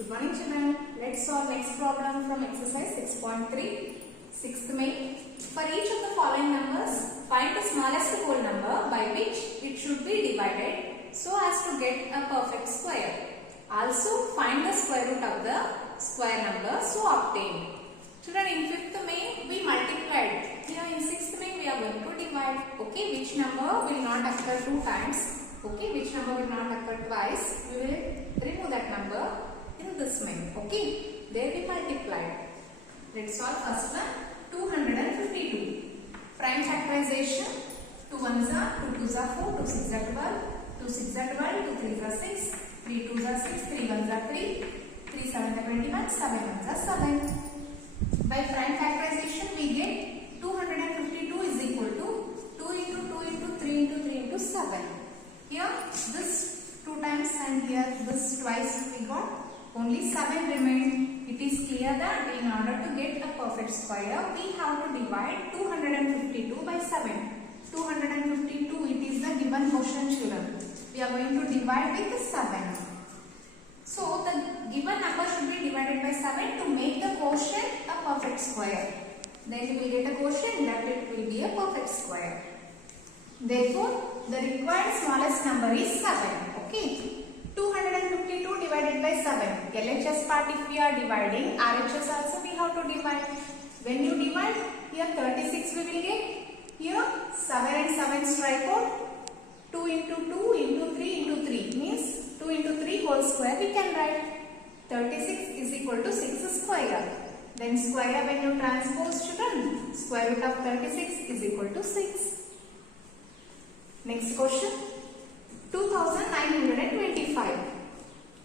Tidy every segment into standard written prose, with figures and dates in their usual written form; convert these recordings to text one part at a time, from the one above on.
Good morning children. Let's solve next problem from exercise 6.3. Sixth main. For each of the following numbers, find the smallest whole number by which it should be divided so as to get a perfect square. Also find the square root of the square number so obtained. Children, in fifth main we multiplied. Here in sixth main we are going to divide. Okay, which number will not occur two times. Okay, which number will not occur twice. We will remove that number in this main. Okay, there we multiplied. Let's solve first one. 252. Prime factorization. 2 1s are 2 2s are 4, 2 6s are 12, 2 6s are 12, 2 3s are 6, 3 2s are 6, 3 1s are 3, 3 7s are 21, 7 1s are 7. By prime factorization we get 252 is equal to 2 into 2 into 3 into 3 into 7. Here this 2 times and here this twice we got. Only 7 remained. It is clear that in order to get a perfect square, we have to divide 252 by 7. 252, it is the given quotient, children. We are going to divide with 7. So, the given number should be divided by 7 to make the quotient a perfect square. Then we will get a quotient that it will be a perfect square. Therefore, the required smallest number is 7. Okay. 252 divided by 7. LHS part if we are dividing, RHS also we have to divide. When you divide, here 36 we will get. Here 7 and 7 strike out. 2 into 2 into 3 into 3 means 2 into 3 whole square we can write. 36 is equal to 6 square. Then square when you transpose, children, square root of 36 is equal to 6. Next question. 2925.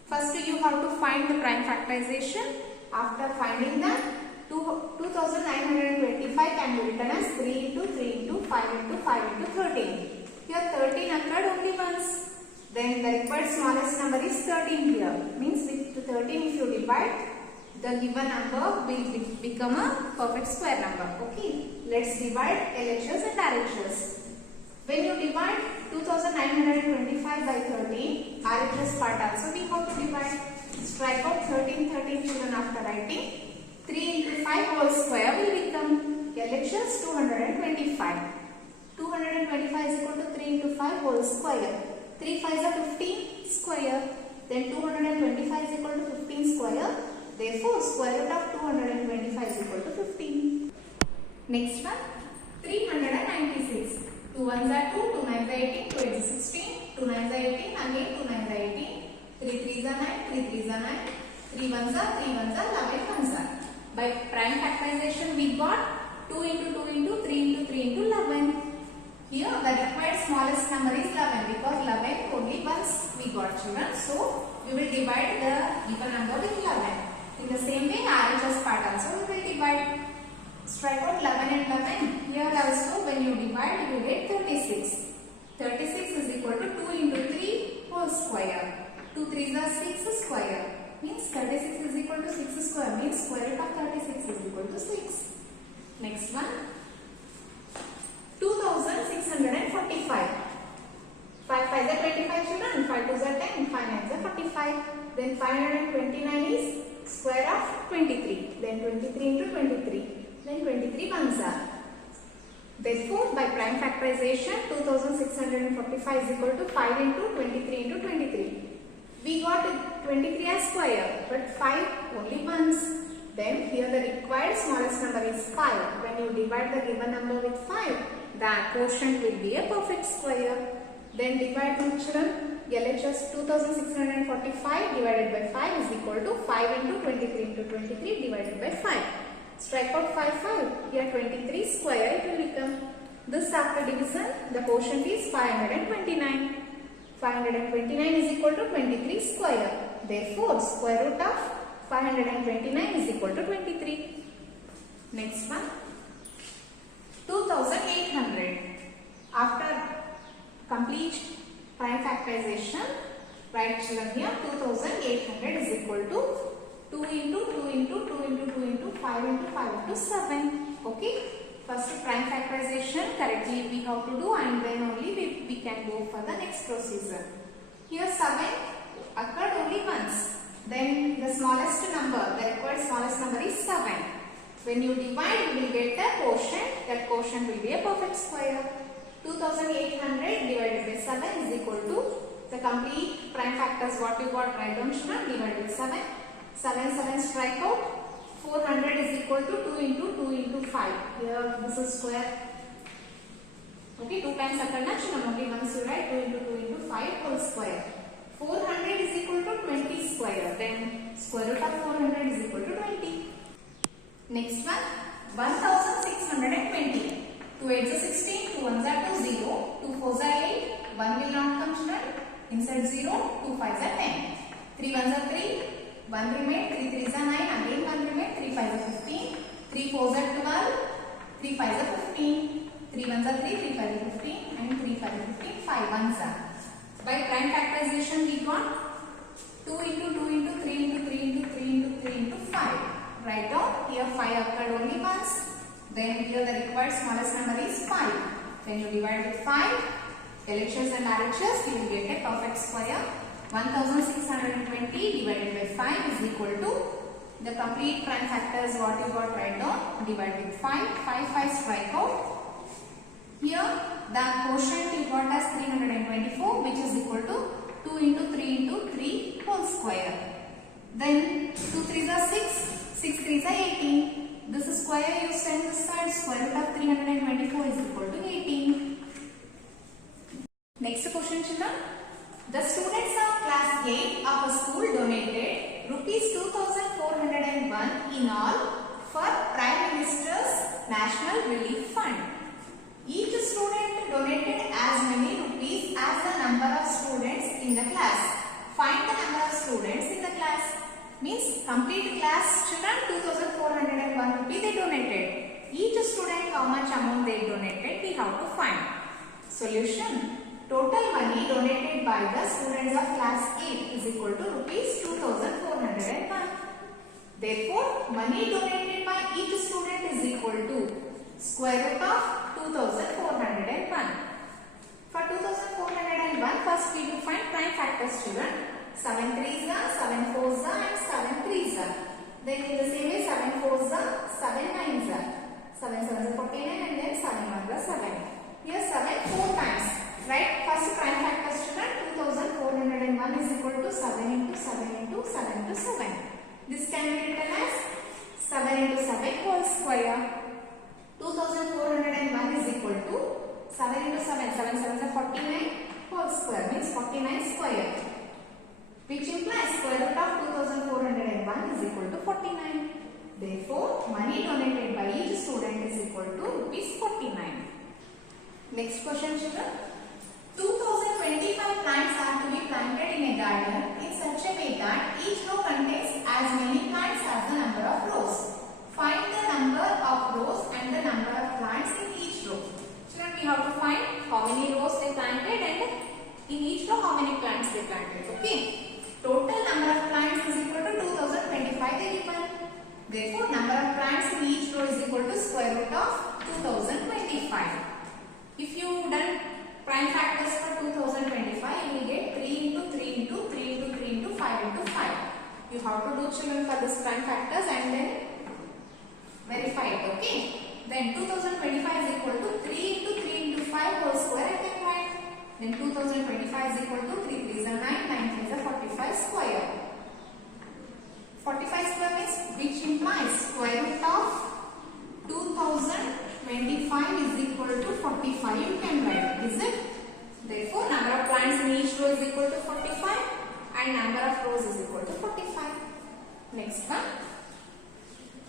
First you have to find the prime factorization. After finding that, 2925 can be written as 3 into 3 into 5 into 5 into 13. Here 13 occurred only once. Then the required smallest number is 13 here. Means with 13 if you divide, the given number will become a perfect square number. Okay. Let's divide LHS and RHS. When you divide 2925 by 13, RHS part also we have to divide. Strike out 13 children after writing. 3 into 5 whole square will become LHS 225. 225 is equal to 3 into 5 whole square. 3 5s are 15 square. Then 225 is equal to 15 square. Therefore, square root of 225 is equal to 15. Next one, 396. 2 1s are 2, 2 9s are 18, 2 8s are 16, 2 9s are 18, again 2 9s are 18, 3 3s are 9, 3 3s are 9, 3 1s are 3 1s are 11 1s are. By prime factorization we got 2 into 2 into 3 into 3 into 11. Here the required smallest number is 11 because 11 only once we got, children. So we will divide the given number with 11. In the same way RHS part also we will divide. Strike out 11 and 11. Here also when you divide you get 36. 36 is equal to 2 into 3 whole square. 2 3s are 6 square. Means 36 is equal to 6 square. Means square root of 36 is equal to 6. Next one. 2645. 5 5s are 25 children. 5 2s are 10. 5 9s are 45. Then 529 is square of 23. Then 23 into 23. Then 23 1s are. Therefore, by prime factorization, 2645 is equal to 5 into 23 into 23. We got 23 as square, but 5 only once. Then here the required smallest number is 5. When you divide the given number with 5, the quotient will be a perfect square. Then divide with children. LHS 2645 divided by 5 is equal to 5 into 23 into 23 divided by 5. Strike out 5. Here 23 square it will become. This after division the quotient is 529. 529 is equal to 23 square. Therefore square root of 529 is equal to 23. Next one. 2800. After complete prime factorization, write children here 2800 is equal to 2 into 2 into 2 into 2 into 5 into 5 into 7. Okay. First prime factorization correctly we have to do and then only we can go for the next procedure. Here 7 occurred only once. Then the small required smallest number is 7. When you divide, you will get the quotient. That quotient will be a perfect square. 2800 divided by 7 is equal to the complete prime factors what you got right down children, divided by 7. 7 strike out. 400 is equal to 2 into 2 into 5. Here this is square. Okay, 2 times occurred children. Only once you write 2 into 2 into 5 whole square. 400 is equal to 20 square. Then square root of 400 is equal to 20. Next one, 1620. 2 8s are 16, 2 1s are 2, 0, 2 4s are 8, 1 will not come children, inside 0, 2 5s are 10, 3 1s are 3, 1 remain, 3 3s are 9, again 1 remain, 3 5s are 15, 3 4s are 12, 3 5s are 15, 3 1s are 3, 3 5s are 15, and 3 5s are 15, 5 1s are. By prime factorization we got 2 into 2 into 3 into 3 into 3 into 3 into 5. Write down, here 5 occurred only once. Then here the required smallest number is 5. When you divide with 5, LHS and RHS, you will get a perfect square. 1620 divided by 5 is equal to the complete prime factors what you got right down. Divide with 5, 5 strike out. Here the quotient you got as 324 which is equal to 2 into 3 into 3 whole square. Then 2 3s are 6, 6 3s are 18. This square you send this side, square root of 324 is equal to 18. Next question children. The students of class 8 of a school donated rupees 2401 in all for Prime Minister's National Relief Fund. Each student donated as many rupees as the number of students in the class. Find the number of students in the class. Means complete class children 2401 rupees they donated. Each student how much amount they donated we have to find. Solution. Total money donated by the students of class 8 is equal to rupees 2401. Therefore, money donated by each student is equal to square root of 2401. For 2401, first we will find prime factors children. 7 3s are, 7 4s are and 7 3s are. Then in the same way 7 4s are, 7 9s are. 7 7s are 49 and then 7 1s are 7. Here 7 4 times. Right? First prime factors children 2401 is equal to 7 into 7 into 7 into 7. This can be written as 7 into 7 whole square. 2401 is equal to 7 into 7. 7 7s are 49 whole square means 49 square. Which implies square root of 2401 is equal to 49. Therefore, money donated by each student is equal to rupees 49. Next question children. 2025 plants are to be planted in a garden in such a way that each row contains as many plants as the number of rows. Find the number of rows and the number of plants in each row. Children, we have to find how many rows they planted and in each row how many plants they planted. Okay. Total number of plants is equal to 2025 they given. Therefore, number of plants in each row is equal to square root of 2025. If you done prime factors for 2025, you will get 3 into 3 into 3 into 3 into 5 into 5. You have to do children for this prime factors and then verify it. Okay. Then 2025 is equal to 3 into 3 into 5 whole square I can write. Then 2025 is equal to 3 3s are 9, 9 3s are 45 square. 45 square means which implies square root of 2025 is equal to 45 you can write, is it? Therefore, number of plants in each row is equal to 45 and number of rows is equal to 45. Next one.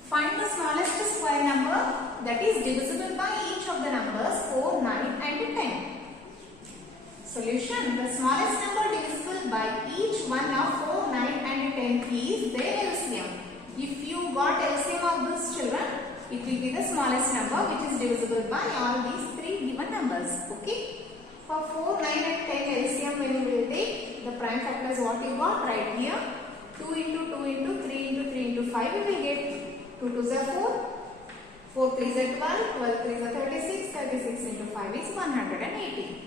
Find the smallest square number that is divisible by each of the numbers 4, 9 and 10. Solution. The smallest number divisible by each one of 4, 9 and 10 is their LCM. If you got LCM of these children, it will be the smallest number which is divisible by all these three given numbers. Okay. For 4, 9 and 10 LCM when you will take the prime factors what you got right here. 2 into 2 into 3 into 3 into 5 you will get 2 2s are 4. 4 3s are 12. 12 3s are 36. 36 into 5 is 180.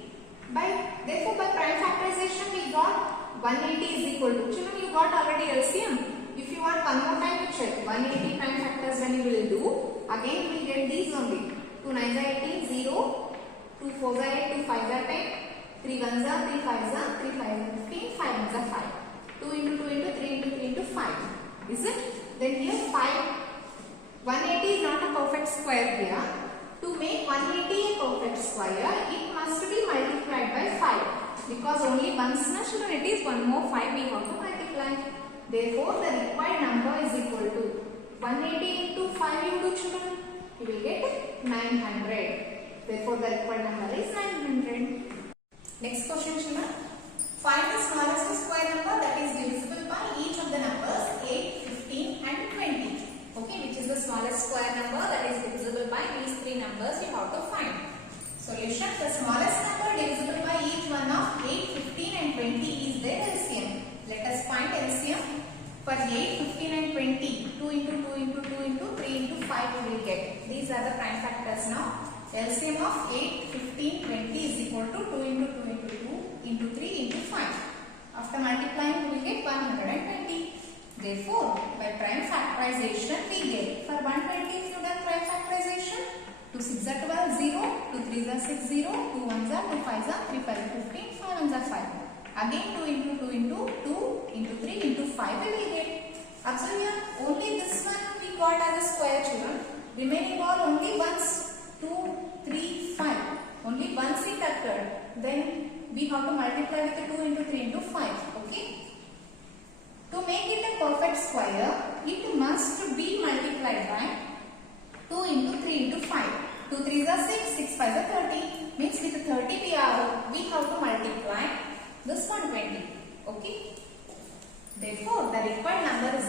Therefore, by prime factorization we got 180 is equal to, children you got already LCM. If you want one more time you check, 180 2 9s are 18, 0, 2 4s are 8, 2 5s are 10, 3 1s are 3 5s are 3 5s are 15, 5 1s are 5. 2 into 2 into 3 into 3 into 5. Is it? Then here 180 is not a perfect square here. To make 180 a perfect square, it must be multiplied by 5. Because only once na children, it is one more 5 we have to multiply. Therefore, the required number is equal to 180 into 5 you do children. You will get 900. Therefore, the required number is 900. Next question children. Find the smallest square number that is divisible by each of the numbers 8, 15 and 20. Okay, which is the smallest square number that is divisible by these three numbers you have to find. Solution. The smallest number divisible by each one of 8, 15 and 20 is their LCM. Let us find LCM. For 8, 15 and 20, 2 into 2 into 2 into 3 into 5 we will get. These are the prime factors now. LCM of 8, 15, 20 is equal to 2 into 2 into 2 into 3 into 5. After multiplying we will get 120. Therefore, by prime factorization we get, for 120 if you done prime factorization, 2 6 are 12, 0, 2 3 are 6, 0, 2 1s are 2 5s are 3 5 are 15, 5 1s are 5. Again 2 into 2 into 2 into 3 into 5 we will get. Observe here, only this one we got as a square children. Remaining all only once. 2, 3, 5. Only once it occurred. Then we have to multiply with the 2 into 3 into 5. Okay. To make it a perfect square, it must be multiplied by 2 into 3 into 5. 2 3s are 6, 6 5s are 30. Means with 30 we have to multiply this 120. Okay. Therefore, the required number is